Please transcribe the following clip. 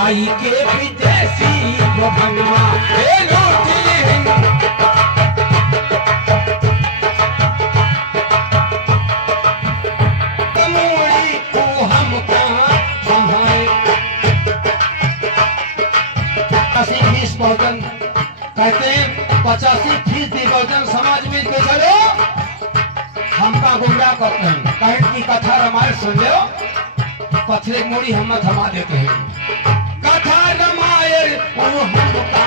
आई के विदेशी भगवा कहते हैं 85% बहुजन समाज में के चलो हमका गुमराह करते हैं कहते की कथा रामायण सुन लो पथरे मोड़ी हम थमा देते हैं कथा रामायण